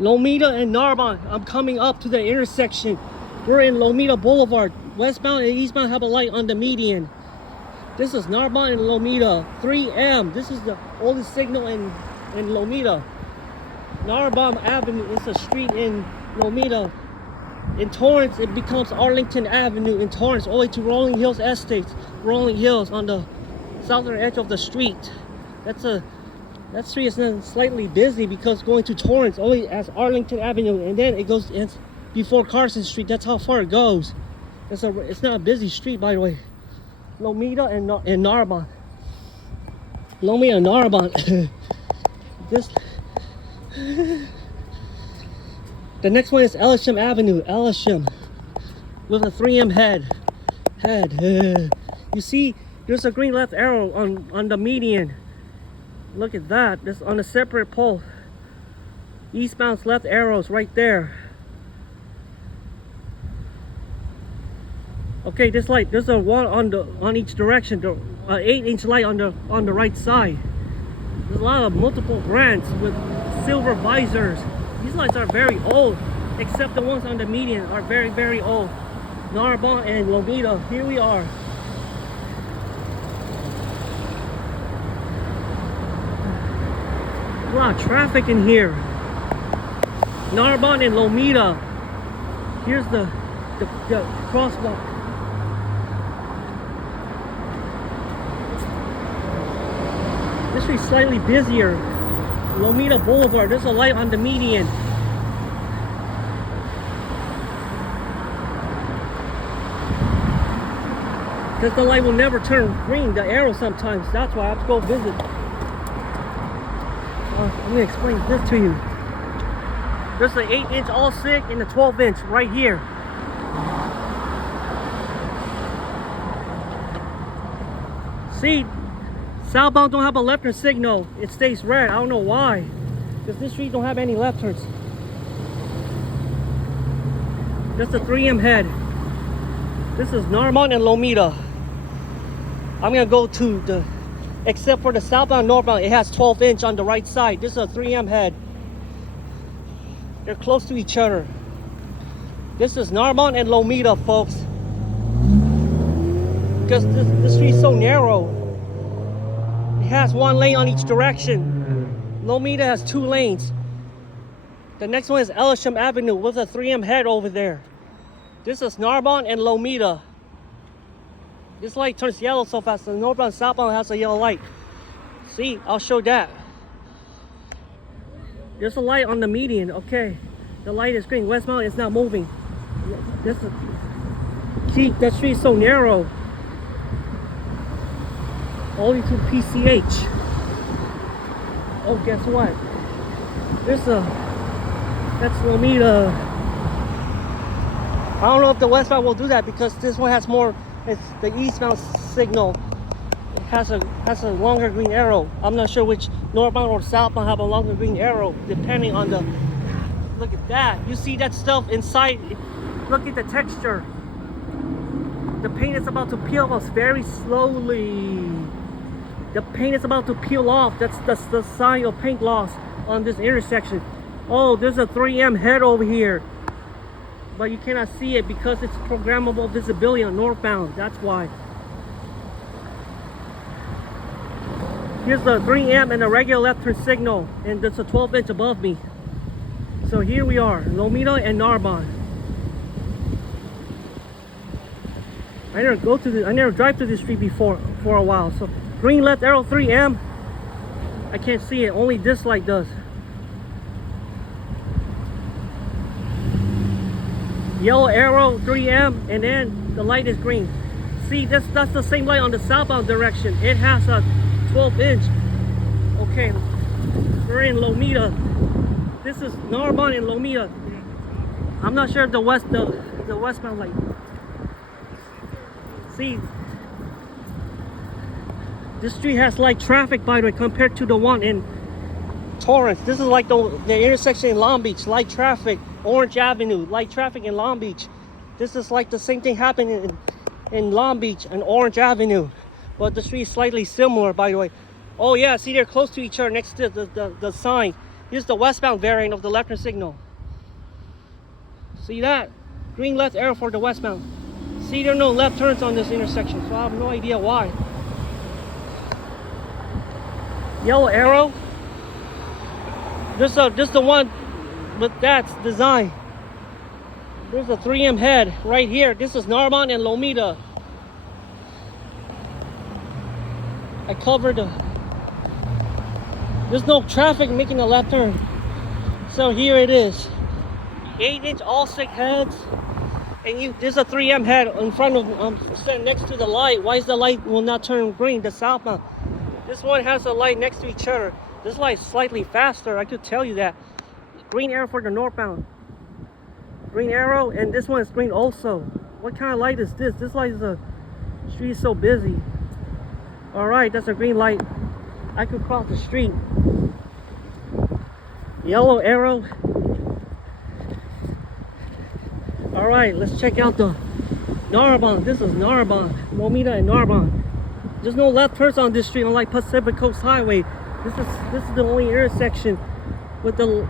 Lomita and Narbonne. I'm coming up to the intersection. We're in Lomita Boulevard. Westbound and eastbound have a light on the median. This is Narbonne and Lomita. 3M. This is the oldest signal in Lomita. Narbonne Avenue is a street in Lomita. In Torrance, it becomes Arlington Avenue in Torrance, all the way to Rolling Hills Estates. Rolling Hills on the southern edge of the street. That street is then slightly busy because going to Torrance only as Arlington Avenue, and then it goes before Carson Street. That's how far it goes. It's not a busy street, by the way. Lomita and Narbonne. Lomita and Narbonne. The next one is Eshelman Avenue. Eshelman with a 3M head. You see, there's a green left arrow on the median. Look at that. This on a separate pole. Eastbound's left arrows right there. Okay, this light. There's a one on each direction. The 8-inch light on the right side. There's a lot of multiple brands with silver visors. These lights are very old, except the ones on the median are very, very old. Narbonne and Lomita. Here we are. A lot of traffic in here. Narbonne and Lomita. Here's the crosswalk. This street's slightly busier. Lomita Boulevard. There's a light on the median. Because the light will never turn green, the arrow sometimes. That's why I have to go visit. Let me explain this to you. There's an 8-inch all sick and a 12-inch right here. See, southbound don't have a left turn signal. It stays red. I don't know why. Because this street don't have any left turns. Just a 3M head. This is Narbonne and Lomita. I'm gonna go to the, except for the southbound, northbound, it has 12-inch on the right side. This is a 3M head. They're close to each other. This is Narbonne and Lomita, folks. Because this street is so narrow. It has one lane on each direction. Lomita has 2 lanes. The next one is Eshelman Avenue with a 3M head over there. This is Narbonne and Lomita. This light turns yellow so fast. The northbound, southbound has a yellow light. See, I'll show that. There's a light on the median. Okay, the light is green. Westbound is not moving. See, that street is so narrow. Only to PCH. Oh, guess what? That's Lomita. I don't know if the westbound will do that because this one has more. It's the eastbound signal. It has a longer green arrow. I'm not sure which northbound or southbound have a longer green arrow, depending on the. Look at that. You see that stuff inside. Look at the texture. The paint is about to peel off very slowly. The paint is about to peel off. That's the sign of paint loss on this intersection. Oh, there's a 3M head over here. But you cannot see it because it's programmable visibility on northbound. That's why. Here's the 3M and a regular left turn signal, and there's a 12-inch above me. So here we are, Lomita and Narbonne. I never drive to this street before for a while. So green left arrow 3M. I can't see it. Only this light does. Yellow arrow 3M, and then the light is green. See, that's the same light on the southbound direction. It has a 12-inch. Okay, we're in Lomita. This is Narbonne and Lomita. I'm not sure if the westbound light. See, this street has light traffic, by the way, compared to the one in Torrance. This is like the intersection in Long Beach, light traffic. Orange Avenue, light traffic in Long Beach. This is like the same thing happening in Long Beach and Orange Avenue. But the street is slightly similar, by the way. Oh yeah, see, they're close to each other next to the sign. Here's the westbound variant of the left turn signal. See that? Green left arrow for the westbound. See, there are no left turns on this intersection, so I have no idea why. Yellow arrow. This is the one with that's design. There's a 3M head right here. This is Narbonne and Lomita. I covered there's no traffic making a left turn. So here it is. 8-inch all stick heads. And there's a 3M head in front of sitting next to the light. Why is the light will not turn green? The southbound. This one has a light next to each other. This light's slightly faster, I could tell you that. Green arrow for the northbound. Green arrow, and this one is green also. What kind of light is this? This light is the street is so busy. Alright, that's a green light. I could cross the street. Yellow arrow. Alright, let's check out the Narbonne. This is Narbonne. Lomita and Narbonne. There's no left turns on this street, unlike Pacific Coast Highway. This is the only intersection with the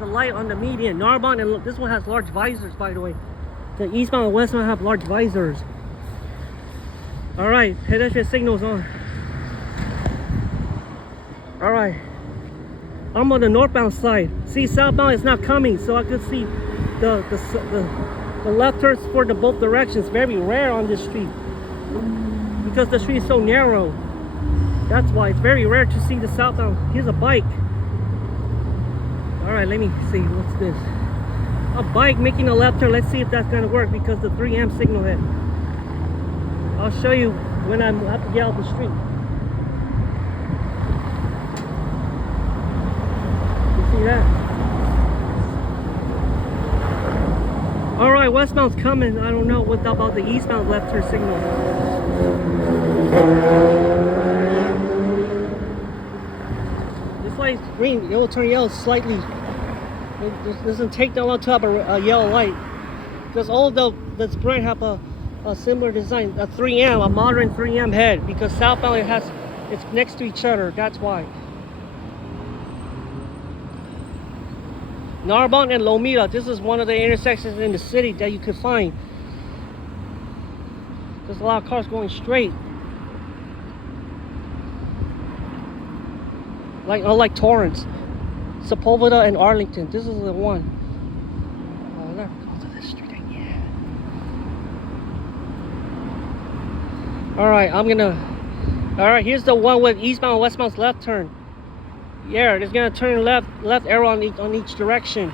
light on the median. Narbonne, and this one has large visors, by the way. The eastbound and westbound have large visors. Alright, pedestrian signals on. Alright, I'm on the northbound side. See, southbound is not coming, so I could see the left turns for the both directions. Very rare on this street because the street is so narrow. That's why it's very rare to see the southbound. Here's a bike. Alright, let me see. What's this? A bike making a left turn. Let's see if that's going to work because the 3M signal hit. I'll show you when I have to get out the street. You see that? Alright, westbound's coming. I don't know what about the eastbound left turn signal. This light's green. It will turn yellow slightly. It doesn't take that long to have a yellow light. Because all the brand have a similar design. A 3M, a modern 3M head. Because southbound it's next to each other. That's why. Narbonne and Lomita. This is one of the intersections in the city that you could find. There's a lot of cars going straight. Unlike Torrance, Blvd, and Arlington. This is the one. Oh, let's go to this street again. Alright, here's the one with eastbound and westbound's left turn. Yeah, it's gonna turn left arrow on each direction.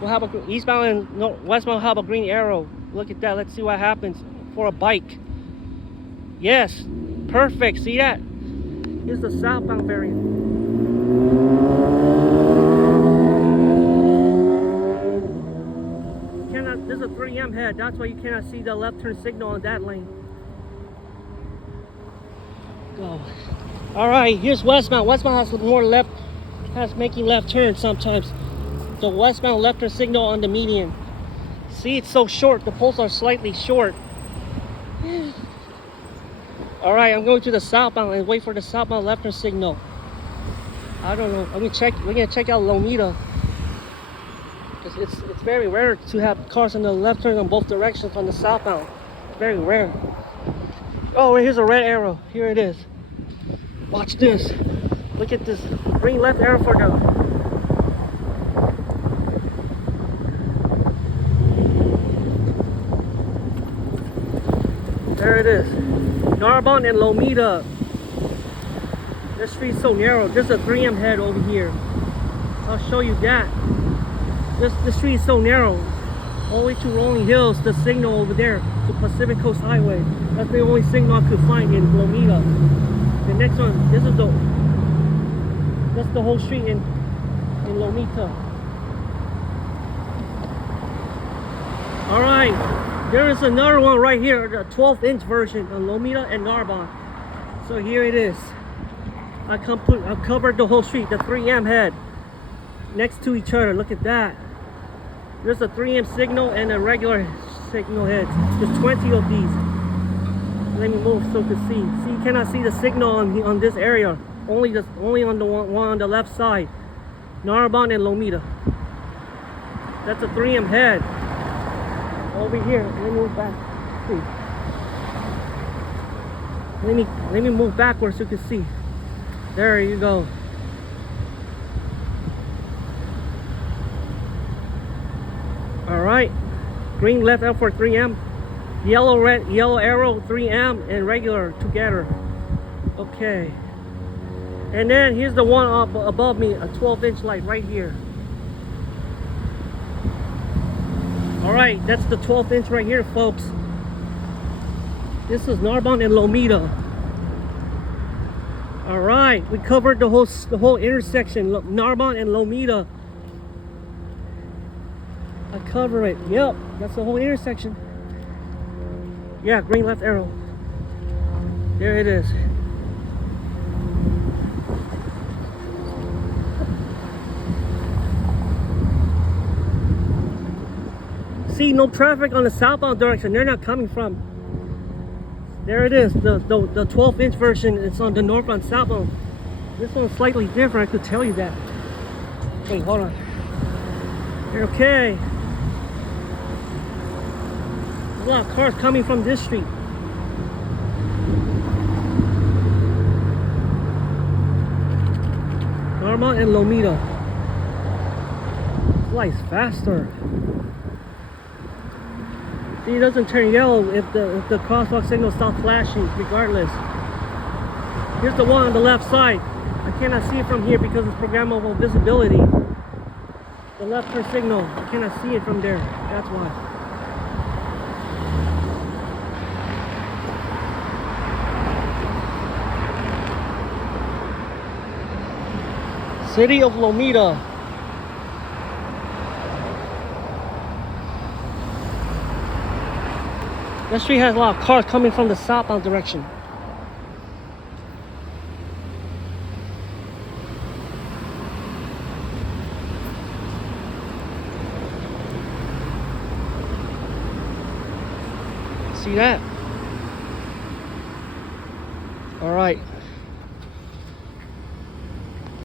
We'll have a eastbound and westbound have a green arrow. Look at that. Let's see what happens for a bike. Yes, perfect. See that? Here's the southbound variant. There's a 3M head. That's why you cannot see the left turn signal on that lane. Go. Alright, here's westbound. Westbound has more making left turns sometimes. The westbound left turn signal on the median. See, it's so short. The poles are slightly short. Alright, I'm going to the southbound and wait for the southbound left turn signal. I don't know. We're gonna check out Lomita. It's very rare to have cars on the left turn on both directions on the southbound. Very rare. Oh, here's a red arrow. Here it is. Watch this. Look at this green left arrow for the. There it is. Narbonne and Lomita. This street's so narrow. There's a 3M head over here. I'll show you that. The street is so narrow. All the way to Rolling Hills, the signal over there to Pacific Coast Highway. That's the only signal I could find in Lomita. The next one, that's the whole street in Lomita. Alright, there is another one right here, the 12-inch version of Lomita and Narbonne. So here it is. I covered the whole street, the 3M head. Next to each other, look at that. There's a 3M signal and a regular signal heads. There's 20 of these. Let me move so you can see. See, you cannot see the signal on this area. Only on the one on the left side. Narbonne and Lomita. That's a 3M head. Over here, let me move back. See. Let me move backwards so you can see. There you go. All right. Green left arrow for 3M. Yellow arrow 3M and regular together. Okay. And then here's the one up above me, a 12-inch light right here. All right, that's the 12th inch right here, folks. This is Narbonne and Lomita. All right, we covered the whole intersection, Narbonne and Lomita. I cover it. Yep, that's the whole intersection. Yeah, green left arrow. There it is. See, no traffic on the southbound direction. They're not coming from. There it is. The 12-inch version. It's on the northbound, southbound. This one's slightly different. I could tell you that. Hey, hold on. Okay. There's a lot of cars coming from this street. Narbonne and Lomita. This light's faster. See, it doesn't turn yellow if the crosswalk signal stops flashing, regardless. Here's the one on the left side. I cannot see it from here because it's programmable visibility. The left turn signal, I cannot see it from there. That's why. City of Lomita. That street has a lot of cars coming from the southbound direction. See that? All right.